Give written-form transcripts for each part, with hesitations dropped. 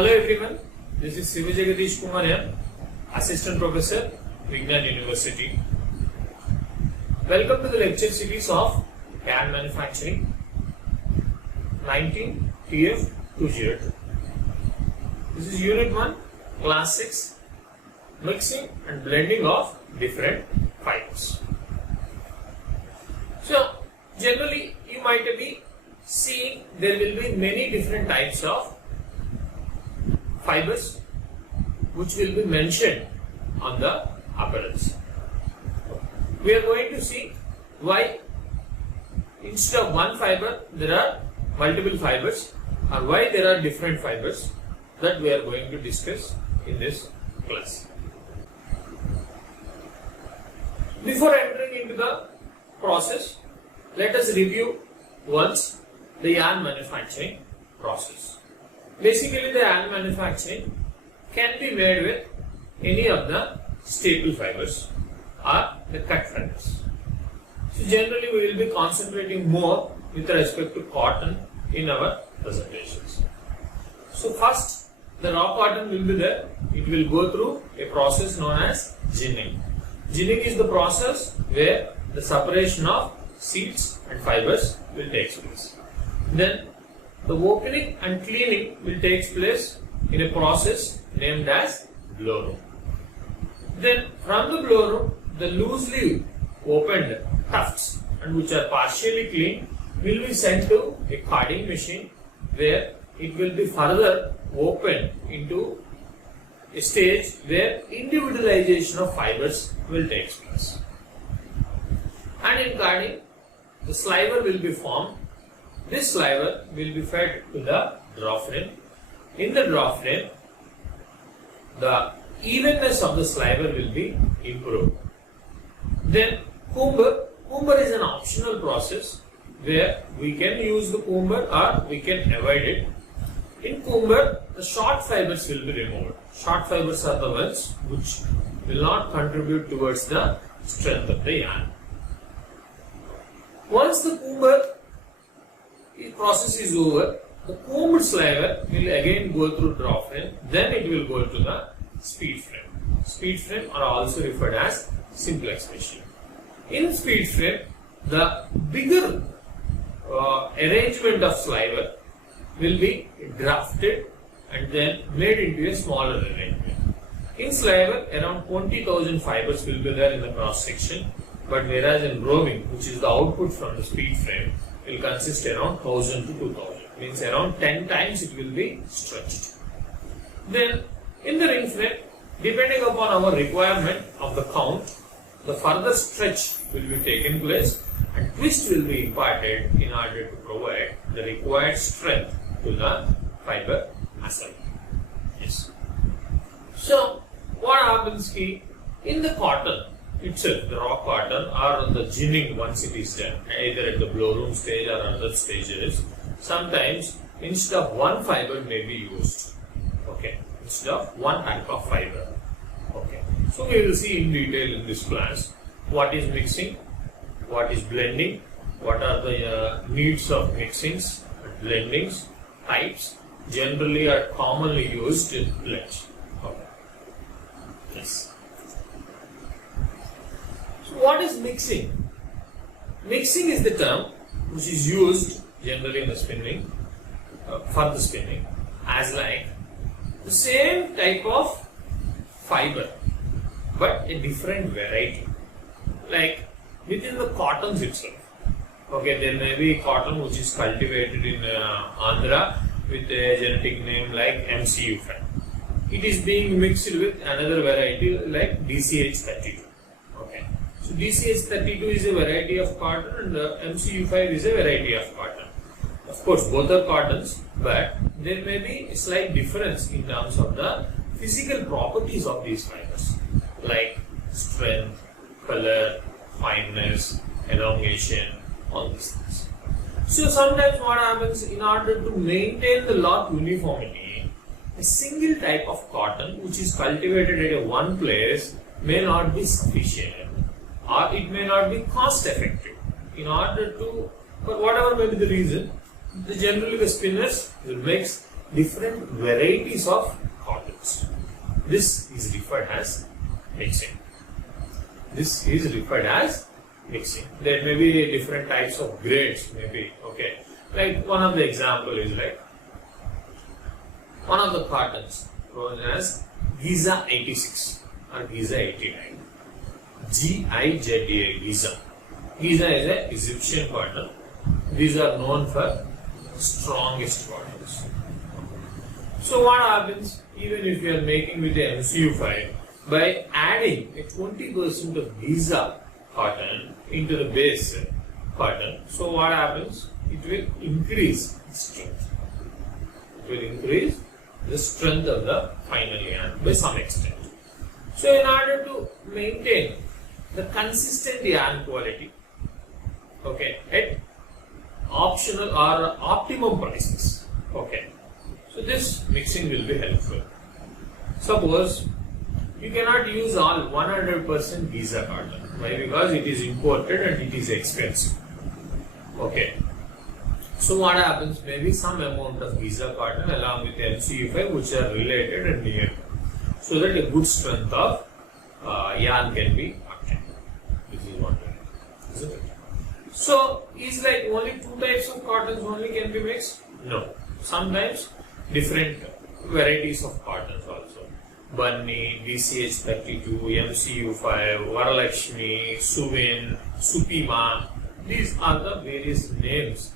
Hello everyone, this is Siva Jagadish Kumar here, Assistant Professor, Vignan University. Welcome to the lecture series of CAD Manufacturing 19 TF 202. This is Unit 1, Class 6, Mixing and Blending of Different Fibers. So, generally you might be seeing there will be many different types of fibers which will be mentioned on the apparels. We are going to see why instead of one fiber there are multiple fibers, or why there are different fibers, that we are going to discuss in this class. Before entering into the process, let us review once the yarn manufacturing process. Basically, the yarn manufacturing can be made with any of the staple fibers or the cut fibers. So generally we will be concentrating more with respect to cotton in our presentations. So first, the raw cotton will be there. It will go through a process known as ginning. Ginning is the process where the separation of seeds and fibers will take place. Then the opening and cleaning will take place in a process named as blow room. Then from the blow room, the loosely opened tufts and which are partially clean will be sent to a carding machine where it will be further opened into a stage where individualization of fibers will take place. And in carding, the sliver will be formed. This sliver will be fed to the draw frame. In the draw frame, the evenness of the sliver will be improved. Then coomber. Coomber is an optional process where we can use the coomber or we can avoid it. In coomber, the short fibers will be removed. Short fibers are the ones which will not contribute towards the strength of the yarn. Once the coomber process is over, the combed sliver will again go through draw frame, then it will go to the speed frame. Speed frame are also referred as simplex machine. In speed frame, the bigger arrangement of sliver will be drafted and then made into a smaller arrangement. In sliver, around 20,000 fibers will be there in the cross section, but whereas in roving, which is the output from the speed frame, will consist around 1000 to 2000, means around 10 times it will be stretched. Then in the ring frame, depending upon our requirement of the count, the further stretch will be taken place and twist will be imparted in order to provide the required strength to the fiber assembly. Yes. So what happens is, in the cotton itself, the raw cotton or the ginning, once it is done, either at the blow room stage or other stages, sometimes instead of one fiber may be used. Okay, instead of one type of fiber. Okay, so we will see in detail in this class what is mixing, what is blending, what are the needs of mixings and blendings, types generally are commonly used in blends. Okay. Yes. What is mixing? Mixing is the term which is used generally in the spinning, for the spinning, as like the same type of fiber but a different variety. Like within the cottons itself. Okay, there may be cotton which is cultivated in Andhra with a genetic name like MCU5. It is being mixed with another variety like DCH32. Okay. So DCH32 is a variety of cotton and MCU5 is a variety of cotton. Of course, both are cottons, but there may be a slight difference in terms of the physical properties of these fibers, like strength, color, fineness, elongation, all these things. So sometimes what happens, in order to maintain the lot uniformity, a single type of cotton which is cultivated at one place may not be sufficient, or it may not be cost effective. In order to, for whatever may be the reason, generally the spinners will mix different varieties of cottons. This is referred as mixing. This is referred as mixing. There may be different types of grades, maybe. Okay, like one of the example is like one of the cottons known as Giza 86 or Giza 89. Giza, Giza. Giza is an Egyptian cotton. These are known for strongest cottons. So what happens even if you are making with the MCU5, by adding a 20% of Giza cotton into the base cotton, so what happens? It will increase its strength. It will increase the strength of the final yarn by some extent. So in order to maintain the consistent yarn quality, okay, at optional or optimum prices, okay, so this mixing will be helpful. Suppose you cannot use all 100% Giza cotton. Why? Because it is imported and it is expensive. Okay. So what happens? Maybe some amount of Giza cotton along with MCU5 which are related and near, so that a good strength of yarn can be obtained. This is one way, isn't it? So is like only two types of cottons only can be mixed? No. Sometimes different varieties of cottons also. Bunny, DCH32, MCU5, Varalakshmi, Suvin, Supima. These are the various names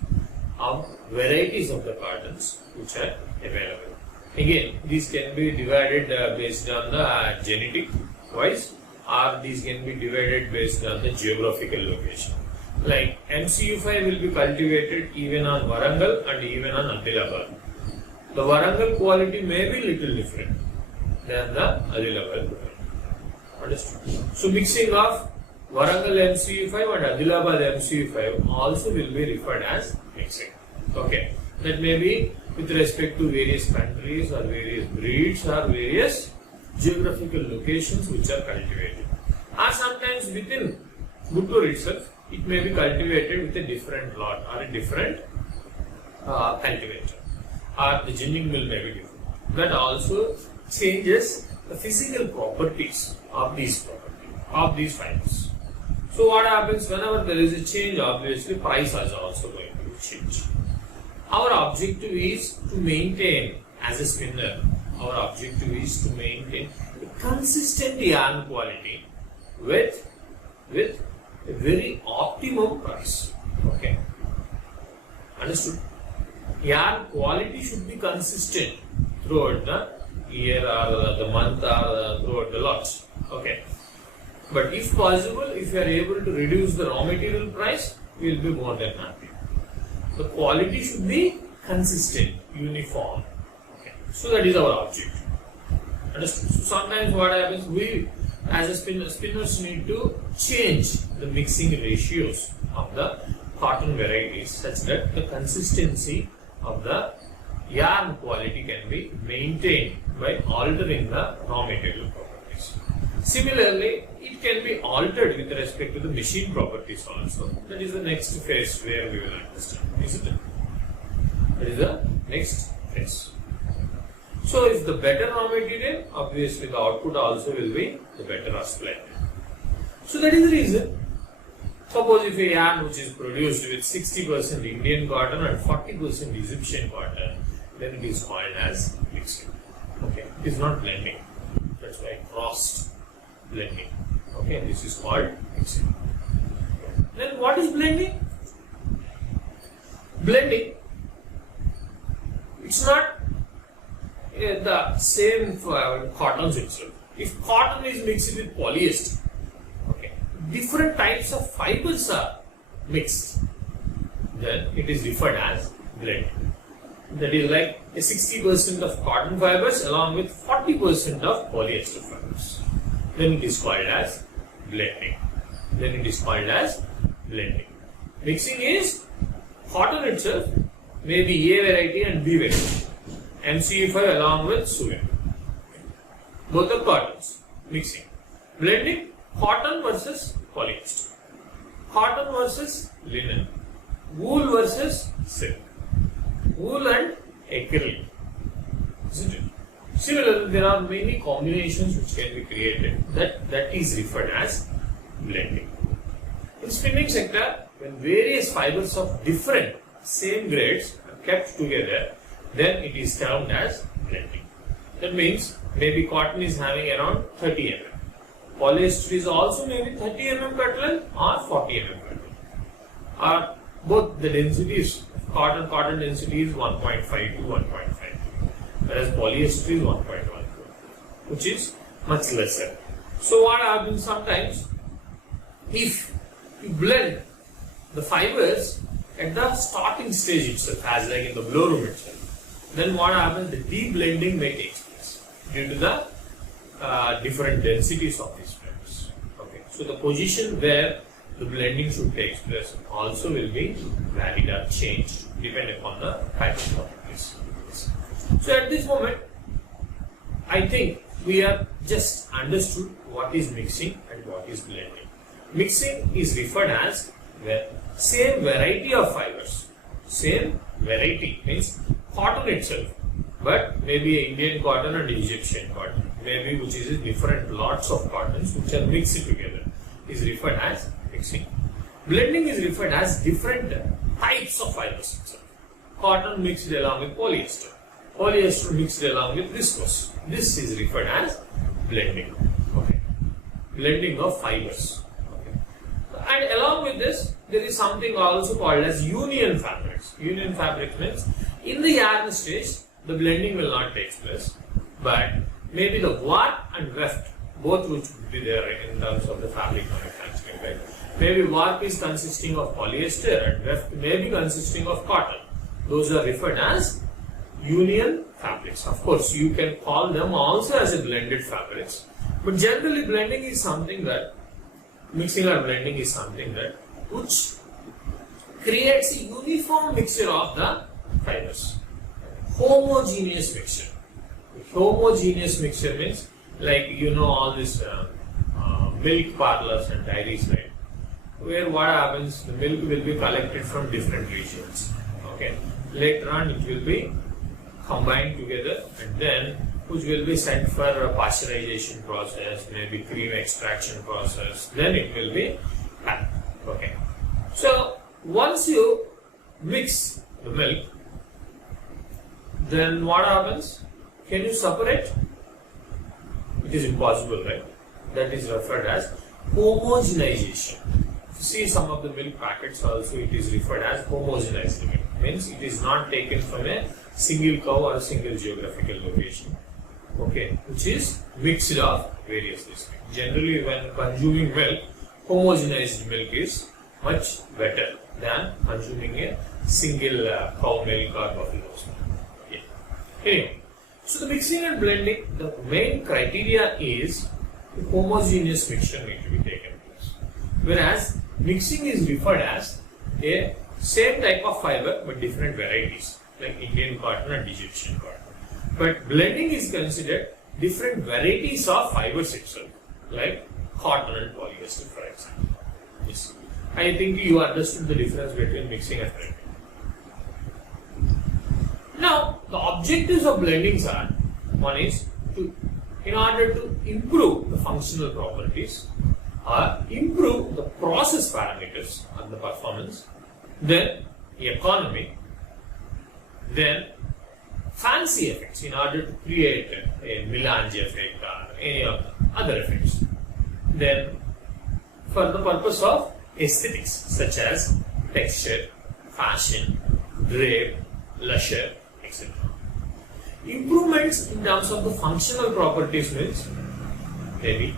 of varieties of the cottons which are available. Again, these can be divided based on the genetic wise, or these can be divided based on the geographical location. Like MCU5 will be cultivated even on Warangal and even on Adilabad. The Warangal quality may be little different than the Adilabad. Understood? So mixing of Warangal MCU5 and Adilabad MCU5 also will be referred as mixing. Okay, that may be with respect to various countries or various breeds or various geographical locations which are cultivated. Or sometimes within Guttur itself, it may be cultivated with a different lot or a different cultivator, or the ginning mill may be different. That also changes the physical properties of these fibers. So what happens whenever there is a change? Obviously, price is also going to change. Our objective is to maintain, as a spinner, our objective is to maintain a consistent yarn quality with a very optimum price. Okay, understood? Yarn quality should be consistent throughout the year or the month or throughout the lots. Okay, but if possible, if you are able to reduce the raw material price, we will be more than happy. The quality should be consistent, uniform. Okay, so that is our objective. Understood? So sometimes what happens, we as a spinners need to change the mixing ratios of the cotton varieties such that the consistency of the yarn quality can be maintained by altering the raw material properties. Similarly, it can be altered with respect to the machine properties also. That is the next phase where we will understand, isn't it? That is the next phase. So, if the better raw material, obviously the output also will be the better or splendid. So, that is the reason. Suppose if a yarn which is produced with 60% Indian cotton and 40% Egyptian cotton, then it is called as mixing. Okay, it is not blending. That's why crossed blending. Okay, this is called mixing. Then what is blending? Blending, it's not the same for cottons itself. If cotton is mixed with polyester, okay, different types of fibers are mixed, then it is referred as blending. That is like a 60% of cotton fibers along with 40% of polyester fibers. Then it is called as blending. Mixing is cotton itself may be A variety and B variety. MCU5 along with Suvin. Both are cottons. Mixing. Blending, cotton versus polyester. Cotton versus linen. Wool versus silk. Wool and acrylic. isn't it? Similarly, there are many combinations which can be created. That is referred as blending. In spinning sector, when various fibers of different same grades are kept together, then it is termed as blending. That means maybe cotton is having around 30 mm. Polyester is also maybe 30 mm cut length or 40 mm cut length. Or both the densities, cotton density is 1.5 to 1.5, whereas polyester is 1.1, which is much lesser. So what happens sometimes, if you blend the fibers at the starting stage itself, as like in the blow room itself, then what happens, the de-blending may take place due to the different densities of these fibers. Okay, so the position where the blending should take place also will be varied or changed depending upon the fiber properties. So at this moment, I think we have just understood what is mixing and what is blending. Mixing is referred as the same variety of fibers. Same variety means cotton itself, but maybe Indian cotton and Egyptian cotton, maybe which is different lots of cottons which are mixed together, is referred as mixing. Blending is referred as different types of fibers itself. Cotton mixed along with polyester, polyester mixed along with viscose. This is referred as blending. Okay, blending of fibers. Okay. And along with this, there is something also called as union fabrics. Union fabrics means in the yarn stage, the blending will not take place, but maybe the warp and weft, both which would be there in terms of the fabric manufacturing. Right? Maybe warp is consisting of polyester and weft may be consisting of cotton. Those are referred as union fabrics. Of course, you can call them also as a blended fabrics, but generally blending is something that, mixing or blending is something that which creates a uniform mixture of the fibers. Homogeneous mixture. Homogeneous mixture means, like you know all this milk parlors and dairies, right? Where what happens, the milk will be collected from different regions. Okay. Later on it will be combined together and then which will be sent for a pasteurization process, maybe cream extraction process, then it will be packed. Okay. So once you mix the milk, then what happens? Can you separate? It is impossible, right? That is referred as homogenization. See some of the milk packets also, it is referred as homogenized milk. Means it is not taken from a single cow or a single geographical location. Okay, which is mixed of various things. Generally, when consuming milk, homogenized milk is much better than consuming a single cow milk or buffalo's milk. Okay. Anyway, so the mixing and blending, the main criteria is the homogeneous mixture need to be taken place. Whereas mixing is referred as a same type of fiber but different varieties, like Indian cotton and Egyptian cotton. But blending is considered different varieties of fibers itself, like cotton and polyester, for example. Yes. I think you understood the difference between mixing and blending. Now, the objectives of blendings are, one is to, in order to improve the functional properties or improve the process parameters of the performance, then economy, then fancy effects in order to create a melange effect or any of the other effects. Then for the purpose of aesthetics such as texture, fashion, drape, lustre, etc. Improvements in terms of the functional properties means maybe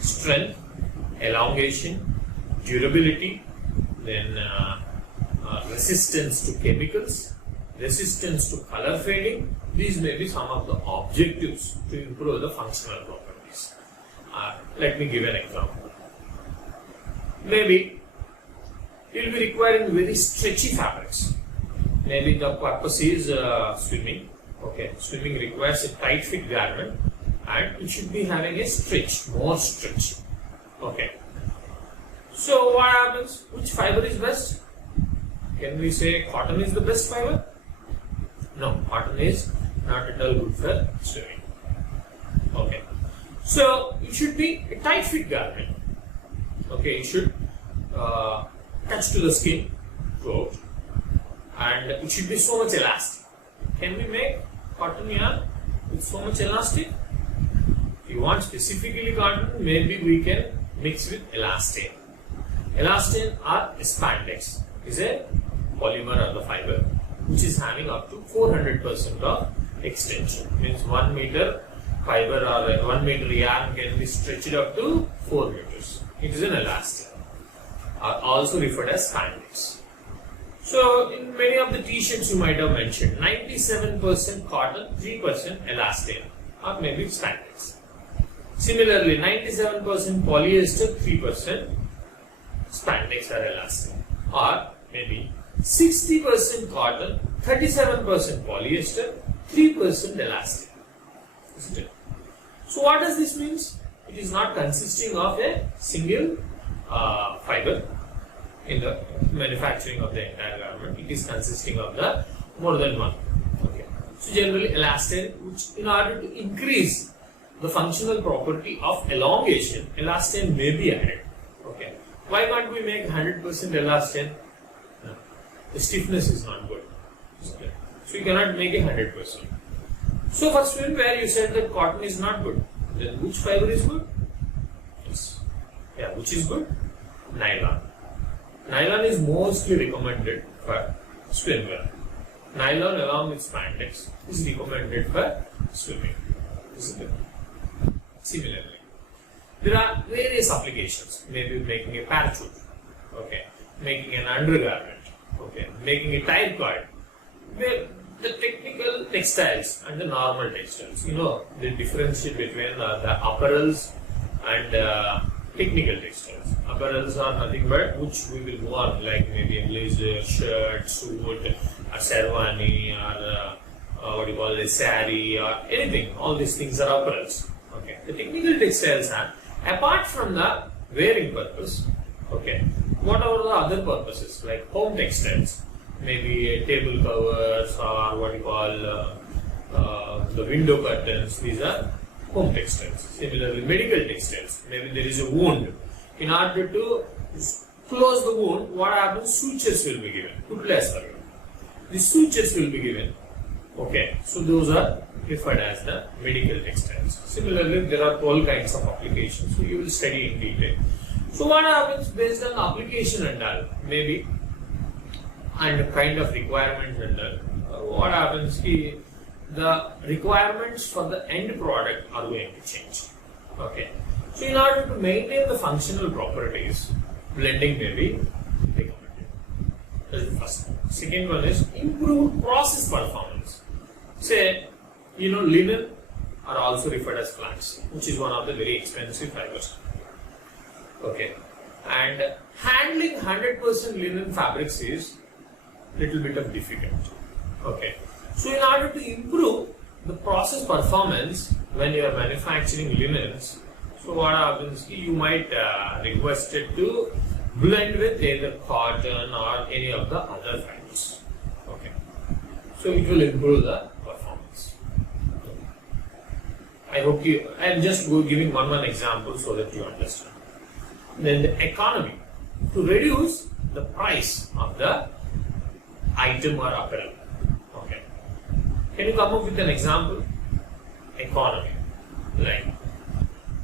strength, elongation, durability, then resistance to chemicals, resistance to color fading. These may be some of the objectives to improve the functional properties. Let me give an example. Maybe it will be requiring very stretchy fabrics. Maybe the purpose is swimming. Okay, swimming requires a tight fit garment and it should be having a stretch, more stretch. Okay. So what happens? Which fiber is best? Can we say cotton is the best fiber? No, cotton is not at all good for swimming. Okay, so it should be a tight fit garment. Okay, it should touch to the skin throughout, and it should be so much elastic. Can we make cotton yarn with so much elastic? If you want specifically cotton, maybe we can mix with elastane. Elastane or spandex is a polymer of the fiber which is having up to 400% of extension. Means 1 meter fiber or 1 meter yarn can be stretched up to 4 meters. It is an elastane, also referred as spandex. So in many of the t-shirts you might have mentioned 97% cotton, 3% elastane or maybe spandex. Similarly 97% polyester, 3% spandex or elastane, or maybe 60% cotton, 37% polyester, 3% elastane. Isn't it? So what does this mean? It is not consisting of a single fiber in the manufacturing of the entire garment. It is consisting of the more than one. Okay. So generally elastane, which in order to increase the functional property of elongation, elastane may be added. Okay. Why can't we make 100% elastane? No. The stiffness is not good. Okay. So you cannot make it 100%. So for swimwear you said that cotton is not good. Then which fiber is good? Yes. Yeah, which is good? Nylon. Nylon is mostly recommended for swimwear. Nylon along with spandex is recommended for swimming. Isn't it? Similarly, there are various applications. Maybe making a parachute, okay, making an undergarment, okay, making a tire cord. Where the technical textiles and the normal textiles, you know, the difference between the apparels and technical textiles. Apparels are nothing but which we will go on, like maybe a blazer, shirt, suit, or sherwani, or what you call a sari, or anything. All these things are apparels. Okay. The technical textiles are, apart from the wearing purpose, okay, what are the other purposes, like home textiles, maybe table covers or what you call the window curtains. These are home textiles. Similarly, medical textiles. Maybe there is a wound. In order to close the wound, what happens? Sutures will be given. The sutures will be given. Okay, so those are referred as the medical textiles. Similarly, there are all kinds of applications. So you will study in detail. So what happens based on application and all, maybe, and kind of requirements and all, what happens is the requirements for the end product are going to change. Okay. So in order to maintain the functional properties, blending may be recommended. That's the first one. Second one is improved process performance. Say, you know, linen are also referred as flax, which is one of the very expensive fibers. Okay. And handling 100% linen fabrics is little bit of difficult. Okay. So in order to improve the process performance when you are manufacturing linens, so what happens, you might request it to blend with either cotton or any of the other fibers. Okay. So it will improve the performance. I hope you, I am just giving one example so that you understand. Then the economy, to reduce the price of the item or apparel. Okay. Can you come up with an example? Economy. Like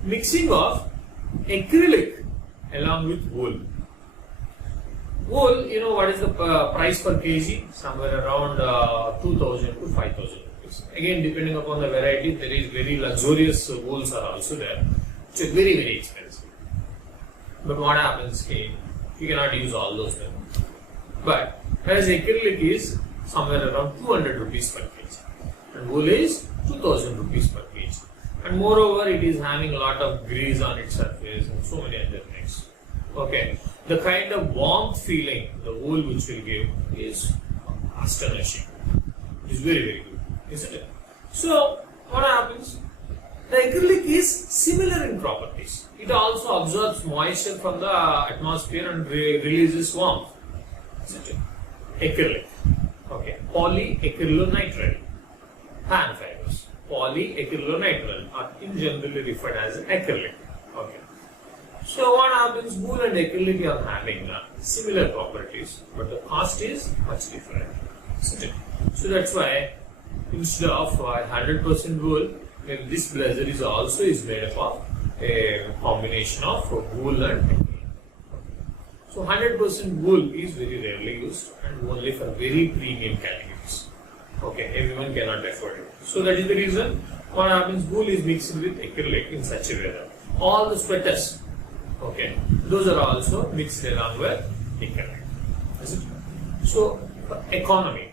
mixing of acrylic along with wool. Wool, you know what is the price per kg? Somewhere around 2,000 to 5,000 rupees. Again, depending upon the variety, there is very luxurious wools are also there, which is very, very expensive. But what happens is, you cannot use all those things. But whereas acrylic is somewhere around 200 rupees per kg, and wool is 2,000 rupees per kg. And moreover, it is having a lot of grease on its surface and so many other things. Okay, the kind of warmth feeling the wool which will give is astonishing. It is very, very good, isn't it? So, what happens? The acrylic is similar in properties. It also absorbs moisture from the atmosphere and releases warmth. Isn't it? Acrylic. Okay. Polyacrylonitrile. PAN fibers, polyacrylonitrile, are in generally referred as acrylic. Okay. So what happens? Wool and acrylic are having similar properties, but the cost is much different. So that's why instead of 100% wool, this blazer is also made up of a combination of wool and acrylic. So 100% wool is very rarely used and only for very premium categories. Okay, everyone cannot afford it. So that is the reason what happens, wool is mixed with acrylic in such a way that all the sweaters, okay, those are also mixed along with acrylic. Is it? So for economy,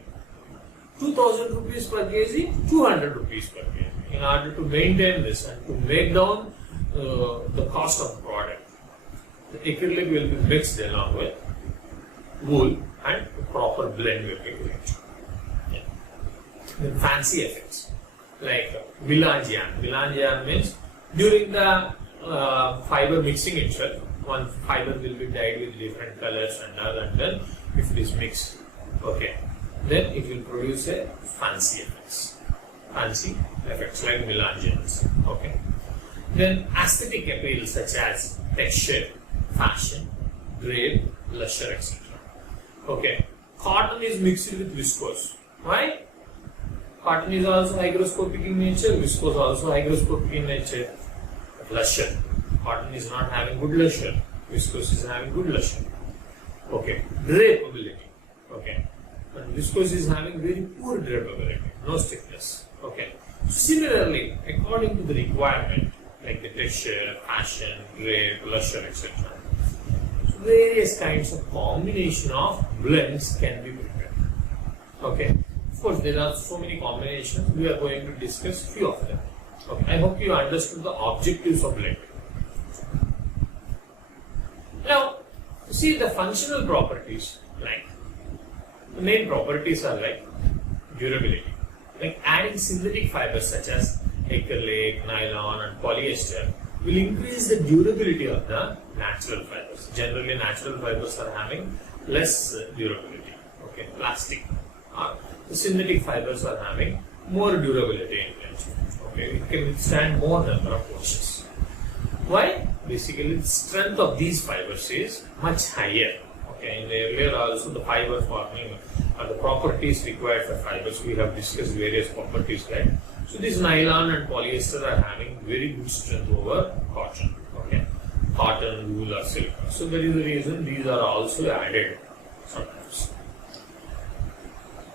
2000 rupees per kg, 200 rupees per kg. In order to maintain this and to make down the cost of the product, the acrylic will be mixed along with wool and a proper blend will be created. Yeah. Then fancy effects like melange-yarn. Melange-yarn means during the fiber mixing itself, one fiber will be dyed with different colors and all, and then if it is mixed, okay, then it will produce a fancy effects. Fancy effects like melange-yarns. Okay. Then aesthetic appeal such as texture, fashion, drape, lustre, etc. Okay. Cotton is mixed with viscose. Why? Cotton is also hygroscopic in nature, viscose also hygroscopic in nature. But lustre, cotton is not having good lustre, viscose is having good lustre. Okay. Drapeability. Okay. But viscose is having very poor drapeability, no stiffness. Okay. Similarly, according to the requirement, like the texture, fashion, drape, lustre, etc. So various kinds of combination of blends can be prepared. Okay. Of course, there are so many combinations. We are going to discuss few of them. Okay. I hope you understood the objectives of blending. Now, see the functional properties. Like the main properties are like durability. Like adding synthetic fibers such as acrylic, nylon and polyester will increase the durability of the natural fibers. Generally, natural fibers are having less durability. Okay, plastic. The synthetic fibers are having more durability in nature. Okay, it can withstand more number of washes. Why? Basically, the strength of these fibers is much higher. Okay, in the earlier also the fiber forming or the properties required for fibers, we have discussed various properties, right? So these nylon and polyester are having very good strength over cotton. Okay, cotton, wool or silk. So that is the reason these are also added sometimes.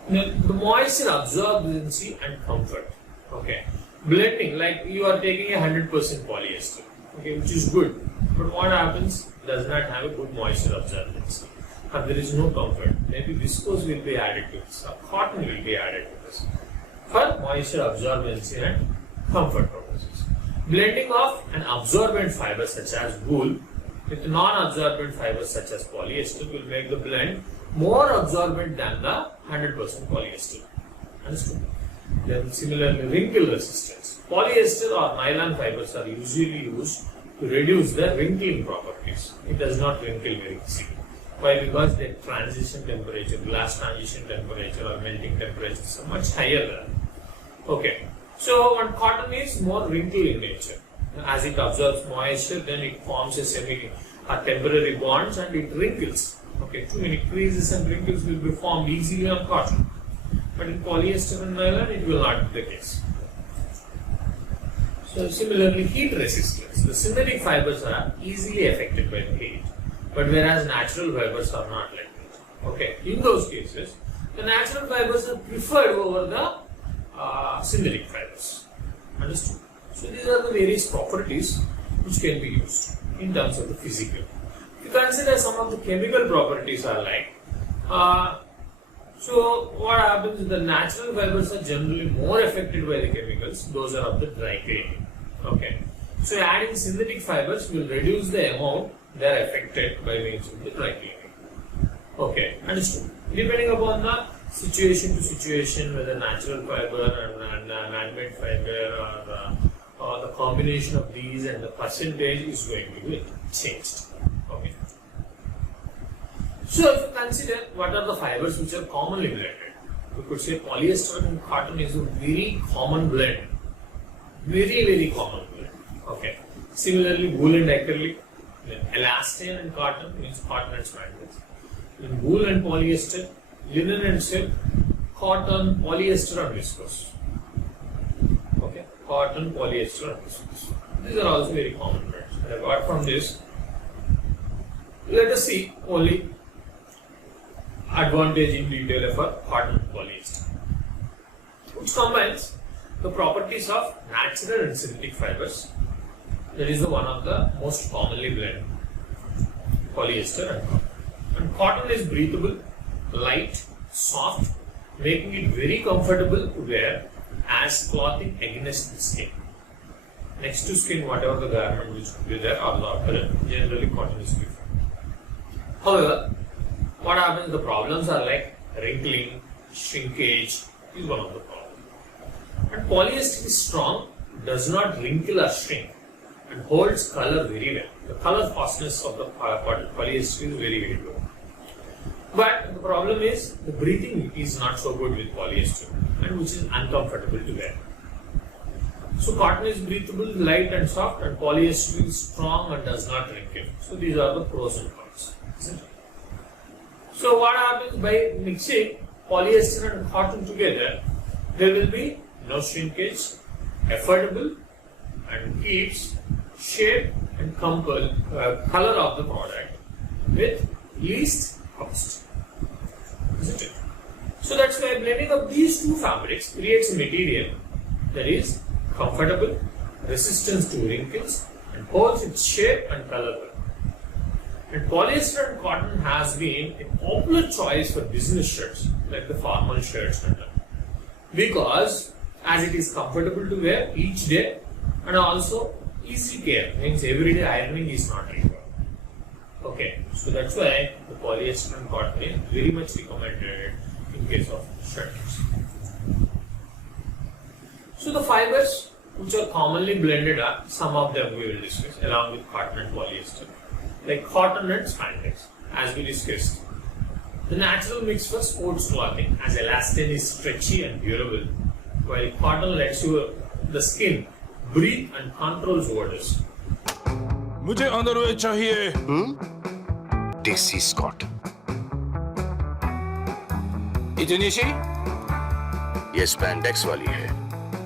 Now, the moisture absorbency and comfort. Okay, blending, like you are taking 100% polyester, okay, which is good, but what happens? Does not have a good moisture absorbency. And there is no comfort. Maybe viscose will be added to this, or cotton will be added to this for moisture absorbency and comfort purposes. Blending of an absorbent fiber such as wool with non-absorbent fibers such as polyester will make the blend more absorbent than the 100% polyester. Understood? Then similarly, wrinkle resistance. Polyester or nylon fibers are usually used to reduce the wrinkling properties. It does not wrinkle very easily. Why? Because the transition temperature, glass transition temperature or melting temperature is much higher than. Okay. So when cotton is more wrinkly in nature, as it absorbs moisture, then it forms a temporary bonds and it wrinkles. Okay. Too many creases and wrinkles will be formed easily on cotton. But in polyester and nylon, it will not be the case. So similarly, heat resistance. The synthetic fibers are easily affected by the heat, but whereas natural fibers are not like that. Okay, in those cases, the natural fibers are preferred over the synthetic fibers. Understood? So these are the various properties which can be used in terms of the physical. If you consider some of the chemical properties are like, so what happens is the natural fibers are generally more affected by the chemicals. Those are of the dry cleaning. Okay. So adding synthetic fibers will reduce the amount they are affected by means of the dry cleaning. Okay. Understood. Depending upon the situation to situation, whether natural fiber and man-made fiber or the combination of these and the percentage is going to be changed. Okay. So if you consider what are the fibers which are commonly blended, we could say polyester and cotton is a very common blend. Very common blend. Okay. Similarly, wool and acrylic, elastane and cotton means cotton and spandex. In wool and polyester, linen and silk, cotton, polyester and viscose. Okay. Cotton, polyester and viscose. These are also very common blends. And apart from this, let us see only advantage in detail for cotton polyester, which combines the properties of natural and synthetic fibers. That is the one of the most commonly blended, polyester and cotton. And cotton is breathable, light, soft, making it very comfortable to wear as clothing against the skin. Next to skin, whatever the garment which could be there or the apparel, generally cotton is preferred. However, what happens? The problems are like wrinkling, shrinkage is one of the problems. And polyester is strong, does not wrinkle or shrink, and holds color very well. The color fastness of the polyester is very good. But the problem is the breathing is not so good with polyester, and which is uncomfortable to wear. So cotton is breathable, light and soft, and polyester is strong and does not wrinkle. So these are the pros and cons. So what happens by mixing polyester and cotton together? There will be no shrinkage, affordable, and keeps shape and color of the product with least cost. Isn't it? So that's why blending of these two fabrics creates a material that is comfortable, resistant to wrinkles, and holds its shape and color well. And polyester and cotton has been a popular choice for business shirts, like the formal shirts and all, because as it is comfortable to wear each day and also easy care, means everyday ironing is not required. Okay, so that's why the polyester and cotton is very much recommended in case of shirts. So the fibers which are commonly blended are, some of them we will discuss along with cotton and polyester, like cotton and spandex, as we discussed. The natural mix for sports clothing, as elastane is stretchy and durable, while cotton lets the skin breathe and controls odors. मुझे underwear चाहिए। देसी Scott. इतनी सी? ये spandex वाली है।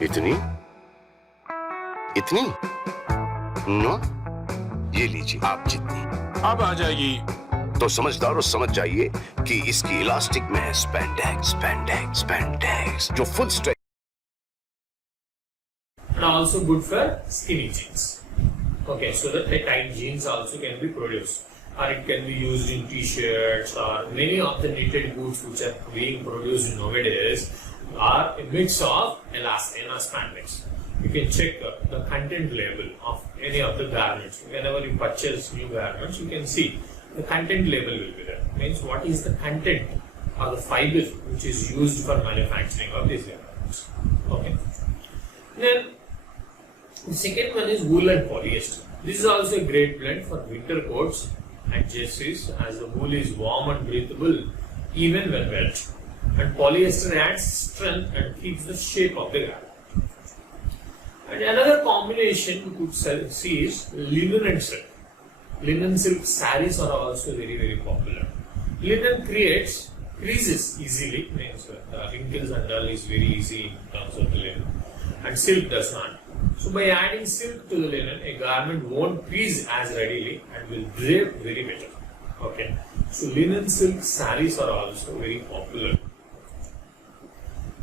इतनी? इतनी? No? ये लीजिए आप जितनी। अब आ जाएगी। तो समझदारों समझ जाइए कि इसकी इलास्टिक में है स्पैंडेक्स जो full stretch and also good for skinny jeans. Okay, so that the tight jeans also can be produced, or it can be used in t-shirts, or many of the knitted goods which are being produced nowadays are a mix of elastane or spandex. You can check the content label of any of the garments. Whenever you purchase new garments, you can see the content label will be there. Means what is the content or the fiber which is used for manufacturing of these garments. Okay. Then the second one is wool and polyester. This is also a great blend for winter coats and jerseys, as the wool is warm and breathable even when wet, and polyester adds strength and keeps the shape of the garment. And another combination you could see is linen and silk. Linen silk sarees are also very popular. Linen creates creases easily, means the wrinkles and dull is very easy in terms of the linen, and silk does not. So by adding silk to the linen, a garment won't crease as readily and will drape very better. Okay, so linen silk sarees are also very popular.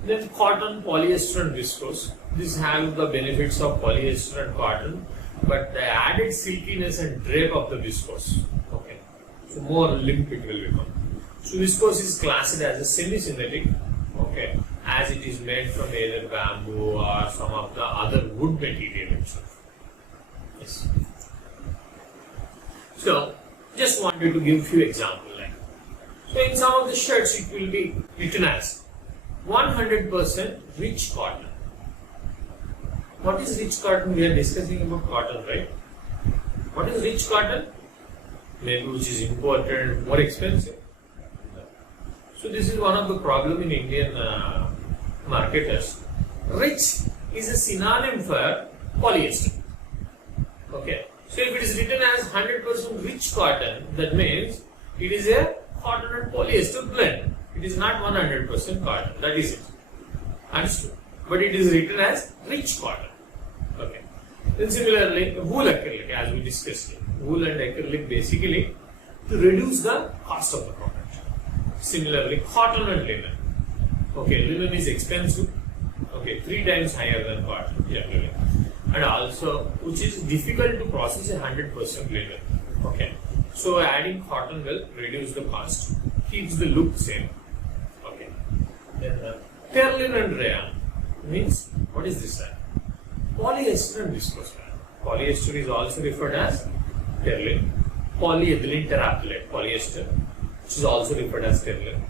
Then cotton, polyester and viscose. These have the benefits of polyester and cotton, but the added silkiness and drape of the viscose. Okay, so more limp it will become. So viscose is classed as a semi-synthetic. Okay, as it is made from either bamboo or some of the other wood material itself. Yes. So, just wanted to give few examples. So, in some of the shirts, it will be written as 100% rich cotton. What is rich cotton? We are discussing about cotton, right? What is rich cotton? Maybe which is imported, more expensive. So this is one of the problem in Indian marketers. Rich is a synonym for polyester. Okay. So if it is written as 100% rich cotton, that means it is a cotton and polyester blend. It is not 100% cotton. That is it. Understood? But it is written as rich cotton. Okay. Then similarly, wool acrylic, as we discussed it. Wool and acrylic basically to reduce the cost of the product. Similarly, cotton and linen. Okay, linen is expensive. Okay, 3 times higher than cotton generally. And also, which is difficult to process 100% linen. Okay. So adding cotton will reduce the cost, keeps the look same. Okay. Then terlin and rayon means, what is this? Polyester and viscose rayon. Polyester is also referred as terlin. Polyethylene terephthalate, polyester, which is also referred as terlin.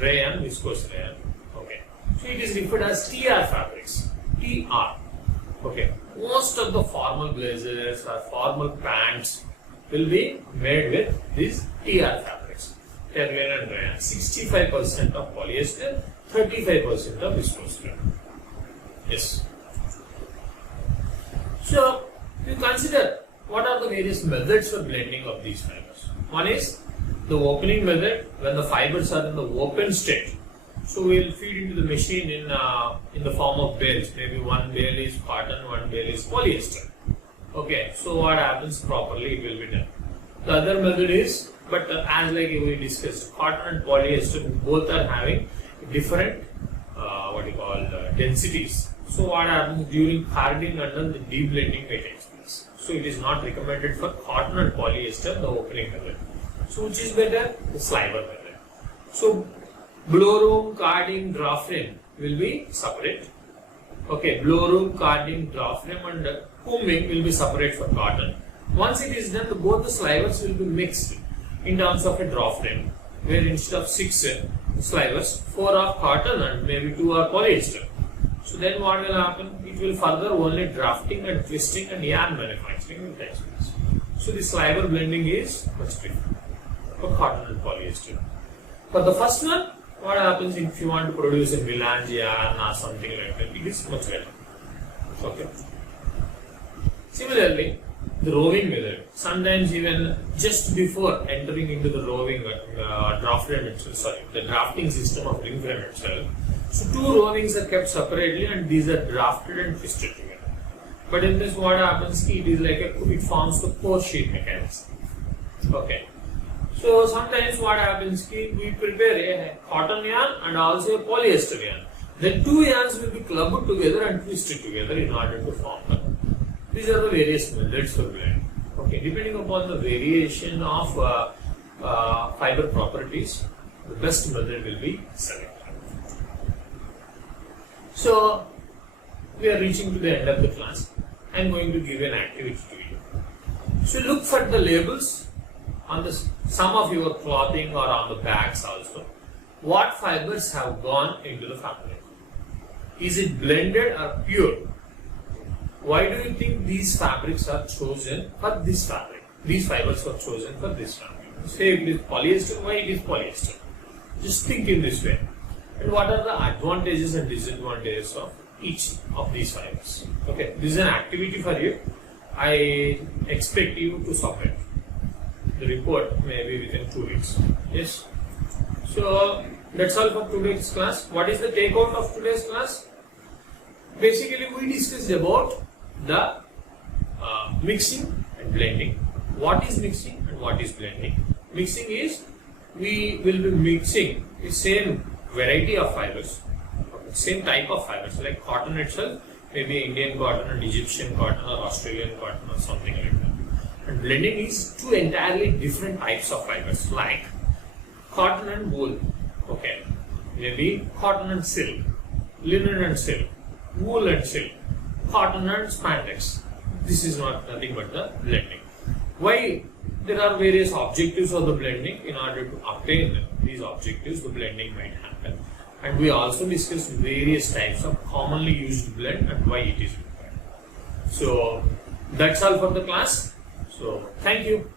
Rayon, viscose rayon. Okay. So it is referred as TR fabrics. TR. Okay. Most of the formal blazers or formal pants will be made with these TR fabrics. Terlin and rayon. 65% of polyester, 35% of viscose rayon. Yes. So, you consider what are the various methods for blending of these fibers. One is the opening method, when the fibers are in the open state. So we will feed into the machine in the form of bales. Maybe one bale is cotton, one bale is polyester. Okay, so what happens properly, it will be done. The other method is, but as like we discussed, cotton and polyester both are having different densities. So what happens during carding and then the deblending may take place. So it is not recommended for cotton and polyester, the opening method. So which is better? The sliver method. So blow room, carding, draft frame will be separate. Okay, blow room, carding, draft frame and combing will be separate for cotton. Once it is done, both the slivers will be mixed in terms of a draft frame, where instead of 6 slivers, 4 are cotton and maybe 2 are polyester. So then what will happen? It will further only drafting and twisting and yarn manufacturing will take place. So the sliver blending is much different for cotton and polyester. For the first one, what happens if you want to produce a melange yarn or something like that? It is much better. Okay. Similarly, the roving method. Sometimes even just before entering into the roving draft frame itself, the drafting system of ring frame itself. So 2 rovings are kept separately and these are drafted and twisted together. But in this what happens, it is like it forms the core sheet mechanism. Okay. So sometimes what happens, we prepare a cotton yarn and also a polyester yarn. The 2 yarns will be clubbed together and twisted together in order to form them. These are the various methods for blend. Okay, depending upon the variation of fiber properties, the best method will be selected. So, we are reaching to the end of the class. I am going to give an activity to you. So, look for the labels on some of your clothing or on the bags also. What fibers have gone into the fabric? Is it blended or pure? Why do you think these fabrics are chosen for this fabric? These fibers were chosen for this fabric. Say it is polyester, why it is polyester? Just think in this way. And what are the advantages and disadvantages of each of these fibers? Okay, this is an activity for you. I expect you to submit the report maybe within 2 weeks. Yes. So that's all for today's class. What is the takeout of today's class? Basically, we discussed about the mixing and blending. What is mixing and what is blending? Mixing is we will be mixing the same variety of fibers, same type of fibers, like cotton itself, maybe Indian cotton and Egyptian cotton or Australian cotton or something like that. And blending is 2 entirely different types of fibers, like cotton and wool. Okay, maybe cotton and silk, linen and silk, wool and silk, cotton and spandex. This is nothing but the blending. Why? There are various objectives of the blending. In order to obtain these objectives, the blending might happen. And we also discussed various types of commonly used blend and why it is required. So that's all for the class. So thank you.